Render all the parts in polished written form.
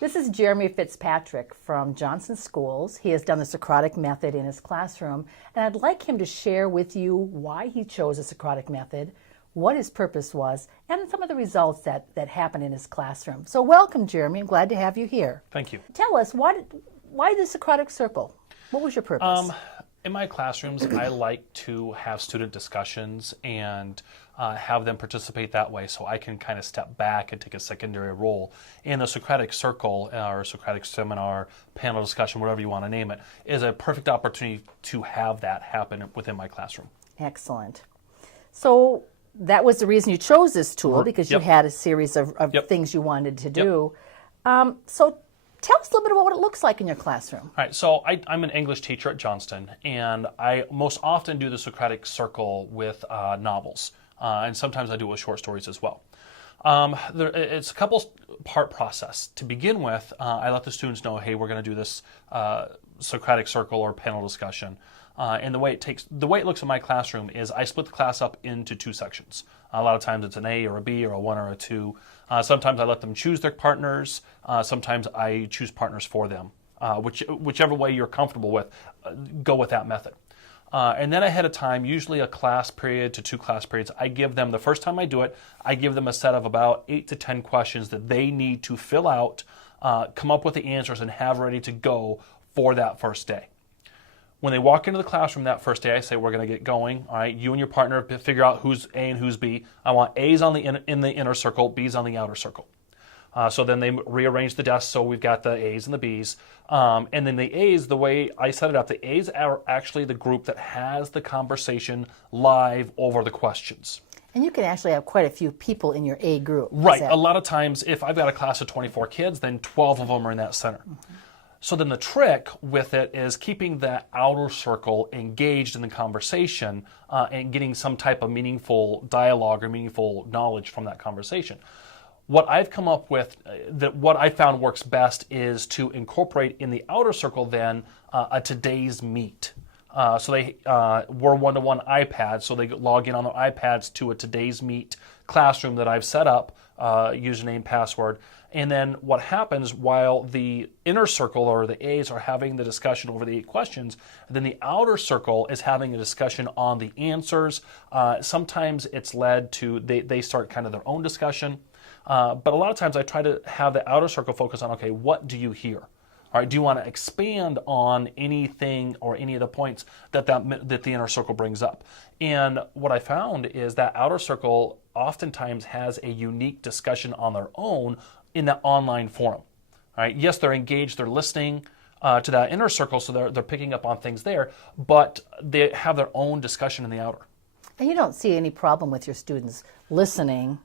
This is Jeremy Fitzpatrick from Johnson Schools. He has done the Socratic method in his classroom, and I'd like him to share with you why he chose the Socratic method, what his purpose was, and some of the results that happened in his classroom. So welcome, Jeremy. I'm glad to have you here. Thank you. Tell us, why the Socratic Circle? What was your purpose? In my classrooms, I like to have student discussions and have them participate that way, so I can kind of step back and take a secondary role. In the Socratic Circle, or Socratic Seminar, panel discussion, whatever you want to name it, is a perfect opportunity to have that happen within my classroom. Excellent. So that was the reason you chose this tool, because you had a series of things you wanted to do. So tell us a little bit about what it looks like in your classroom. All right, so I'm an English teacher at Johnston, and I most often do the Socratic Circle with novels, and sometimes I do it with short stories as well. It's a couple-part process. To begin with, I let the students know, hey, we're going to do this Socratic Circle or panel discussion. And the way it looks in my classroom is I split the class up into two sections. A lot of times it's an A or a B or a 1 or a 2. Sometimes I let them choose their partners. Sometimes I choose partners for them. Whichever way you're comfortable with, go with that method. And then ahead of time, usually a class period to 2 class periods, I give them, the first time I do it, I give them a set of about 8 to 10 questions that they need to fill out, come up with the answers, and have ready to go for that first day. When they walk into the classroom that first day, I say, we're going to get going. All right, you and your partner figure out who's A and who's B. I want A's in the inner circle, B's on the outer circle. So then they rearrange the desks so we've got the A's and the B's. And then the A's, the way I set it up, the A's are actually the group that has the conversation live over the questions. And you can actually have quite a few people in your A group. Right. A lot of times, if I've got a class of 24 kids, then 12 of them are in that center. Mm-hmm. So then the trick with it is keeping that outer circle engaged in the conversation and getting some type of meaningful dialogue or meaningful knowledge from that conversation. What I've come up with, what I found works best, is to incorporate in the outer circle then a today's meet. So they were one-to-one iPads, so they log in on their iPads to a today's meet classroom that I've set up, username, password. And then what happens while the inner circle or the A's are having the discussion over the 8 questions, then the outer circle is having a discussion on the answers. Sometimes it's led to, they start kind of their own discussion. But a lot of times I try to have the outer circle focus on, okay, what do you hear? All right, do you want to expand on anything or any of the points that the inner circle brings up? And what I found is that outer circle oftentimes has a unique discussion on their own in that online forum. All right, yes, they're engaged, they're listening to that inner circle, so they're picking up on things there, but they have their own discussion in the outer. And you don't see any problem with your students listening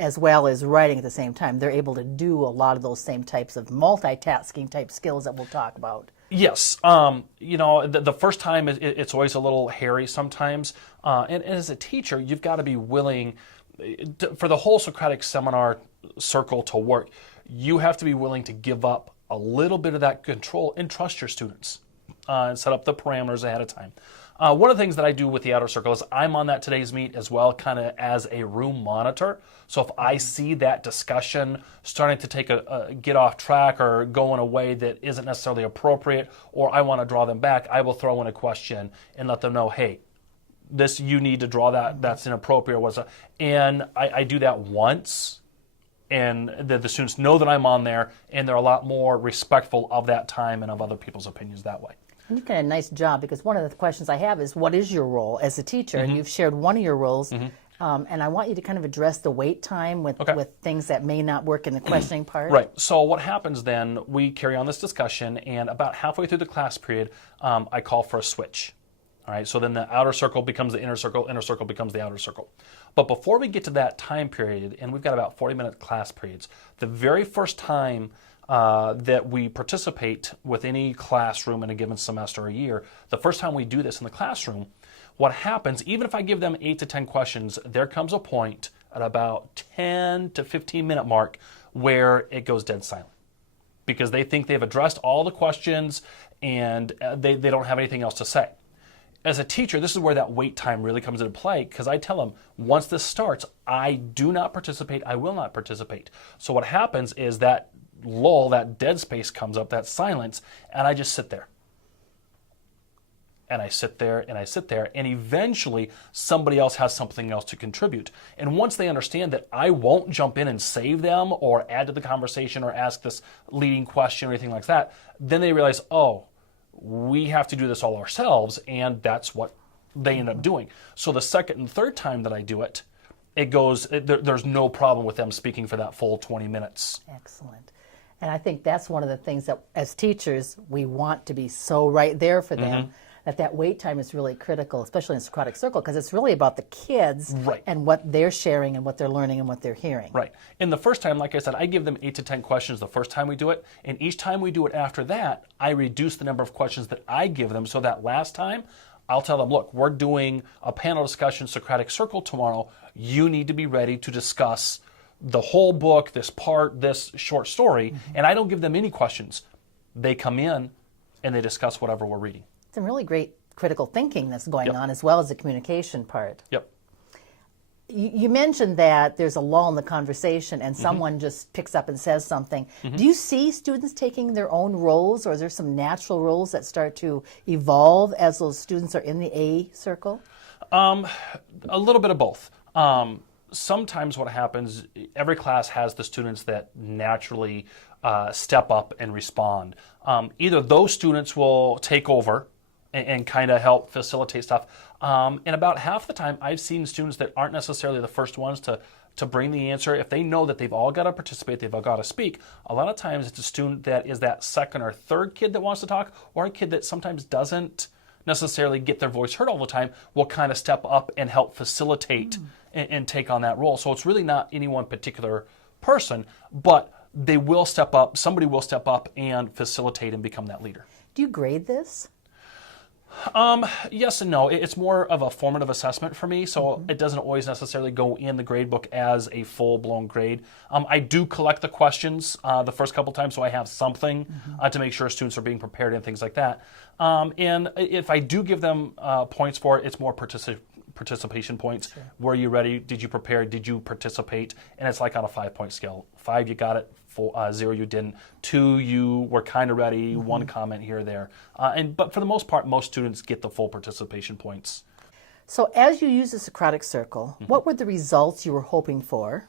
as well as writing at the same time. They're able to do a lot of those same types of multitasking type skills that we'll talk about. Yes. You know, the first time it's always a little hairy sometimes. And as a teacher, you've got to be willing, for the whole Socratic seminar circle to work, you have to be willing to give up a little bit of that control and trust your students and set up the parameters ahead of time. One of the things that I do with the outer circle is I'm on that today's meet as well, kind of as a room monitor. So if I see that discussion starting to take get off track or go in a way that isn't necessarily appropriate, or I want to draw them back, I will throw in a question and let them know, hey, this, you need to draw that, that's inappropriate. And I do that once, and the students know that I'm on there, and they're a lot more respectful of that time and of other people's opinions that way. And you've done a nice job, because one of the questions I have is, what is your role as a teacher? Mm-hmm. And you've shared one of your roles, mm-hmm. And I want you to kind of address the wait time with things that may not work in the questioning part. Right. So what happens then, we carry on this discussion, and about halfway through the class period, I call for a switch. All right, so then the outer circle becomes the inner circle becomes the outer circle. But before we get to that time period, and we've got about 40-minute class periods, the very first time that we participate with any classroom in a given semester or year, the first time we do this in the classroom, what happens, even if I give them 8 to 10 questions, there comes a point at about 10 to 15-minute mark where it goes dead silent, because they think they've addressed all the questions and they don't have anything else to say. As a teacher, this is where that wait time really comes into play, because I tell them, once this starts, I do not participate, I will not participate. So what happens is that lull, that dead space comes up, that silence, and I just sit there. And I sit there and I sit there, and eventually somebody else has something else to contribute. And once they understand that I won't jump in and save them or add to the conversation or ask this leading question or anything like that, then they realize, oh, we have to do this all ourselves, and that's what they end up doing. So the second and third time that I do it, there's no problem with them speaking for that full 20 minutes. Excellent. And I think that's one of the things that as teachers, we want to be so right there for them. That wait time is really critical, especially in Socratic Circle, because it's really about the kids and what they're sharing and what they're learning and what they're hearing. Right. And the first time, like I said, I give them 8 to 10 questions the first time we do it. And each time we do it after that, I reduce the number of questions that I give them, so that last time, I'll tell them, look, we're doing a panel discussion, Socratic Circle tomorrow. You need to be ready to discuss the whole book, this part, this short story. And I don't give them any questions. They come in and they discuss whatever we're reading. Some really great critical thinking that's going on, as well as the communication part. Yep. You mentioned that there's a lull in the conversation and someone just picks up and says something. Do you see students taking their own roles, or is there some natural roles that start to evolve as those students are in the A circle? A little bit of both. Sometimes what happens, every class has the students that naturally step up and respond. Either those students will take over and kind of help facilitate stuff. And about half the time, I've seen students that aren't necessarily the first ones to bring the answer. If they know that they've all got to participate, they've all got to speak, a lot of times it's a student that is that second or third kid that wants to talk, or a kid that sometimes doesn't necessarily get their voice heard all the time, will kind of step up and help facilitate and take on that role. So it's really not any one particular person, but they will step up, somebody will step up and facilitate and become that leader. Do you grade this? Yes and no. It's more of a formative assessment for me, so it doesn't always necessarily go in the grade book as a full-blown grade. I do collect the questions the first couple times, so I have something to make sure students are being prepared and things like that. And if I do give them points for it, it's more participation points. Sure. Were you ready? Did you prepare? Did you participate? And it's like on a 5-point scale. 5, you got it. 0, you didn't. 2, you were kind of ready. 1 comment here or there. But for the most part, most students get the full participation points. So as you use the Socratic Circle, what were the results you were hoping for?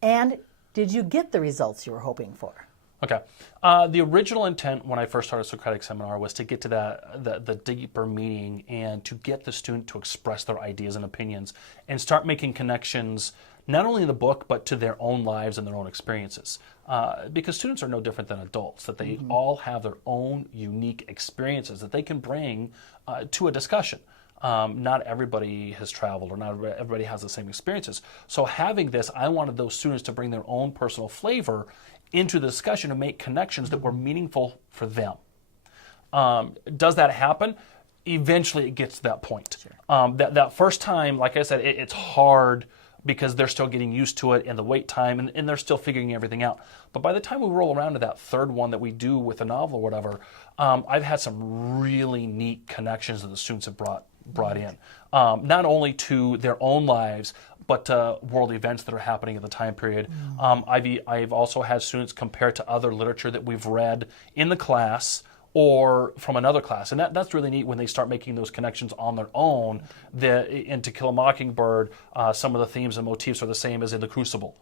And did you get the results you were hoping for? Okay. The original intent when I first started Socratic Seminar was to get to the deeper meaning and to get the student to express their ideas and opinions and start making connections not only in the book but to their own lives and their own experiences. Because students are no different than adults, that they all have their own unique experiences that they can bring to a discussion. Not everybody has traveled or not everybody has the same experiences. So having this, I wanted those students to bring their own personal flavor into the discussion and make connections that were meaningful for them. Does that happen? Eventually it gets to that point. Sure. That first time, like I said, it's hard because they're still getting used to it and the wait time and they're still figuring everything out. But by the time we roll around to that third one that we do with a novel or whatever, I've had some really neat connections that the students have brought in. Not only to their own lives, but to world events that are happening at the time period. I've also had students compare to other literature that we've read in the class or from another class. And that's really neat when they start making those connections on their own. In To Kill a Mockingbird, some of the themes and motifs are the same as in The Crucible.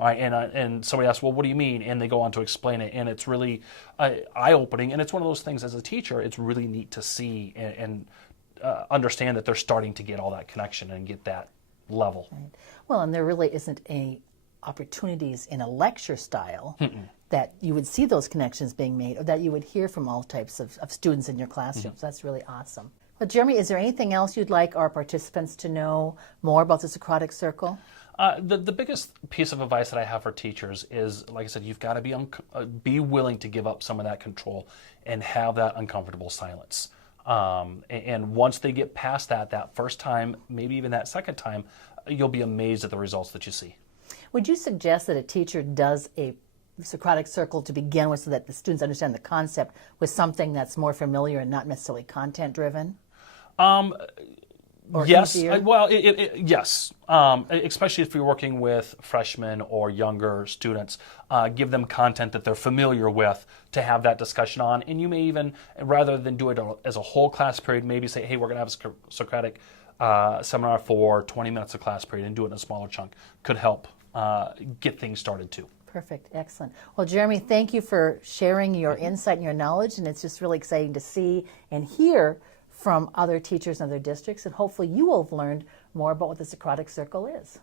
Right? And somebody asks, well, what do you mean? And they go on to explain it. And it's really eye-opening. And it's one of those things as a teacher, it's really neat to see and understand that they're starting to get all that connection and get that level. Right. Well, and there really isn't any opportunities in a lecture style that you would see those connections being made or that you would hear from all types of students in your classrooms. That's really awesome. Well, Jeremy, is there anything else you'd like our participants to know more about the Socratic Circle? The biggest piece of advice that I have for teachers is, like I said, you've got to be willing to give up some of that control and have that uncomfortable silence. And once they get past that first time, maybe even that second time, you'll be amazed at the results that you see. Would you suggest that a teacher does a Socratic Circle to begin with so that the students understand the concept with something that's more familiar and not necessarily content driven? or yes, easier? yes. Especially if you're working with freshmen or younger students, give them content that they're familiar with to have that discussion on. And you may even, rather than do it as a whole class period, maybe say, hey, we're going to have a Socratic seminar for 20 minutes of class period and do it in a smaller chunk. Could help get things started too. Perfect. Excellent. Well, Jeremy, thank you for sharing your insight and your knowledge. And it's just really exciting to see and hear from other teachers in other districts. And hopefully you will have learned more about what the Socratic Circle is.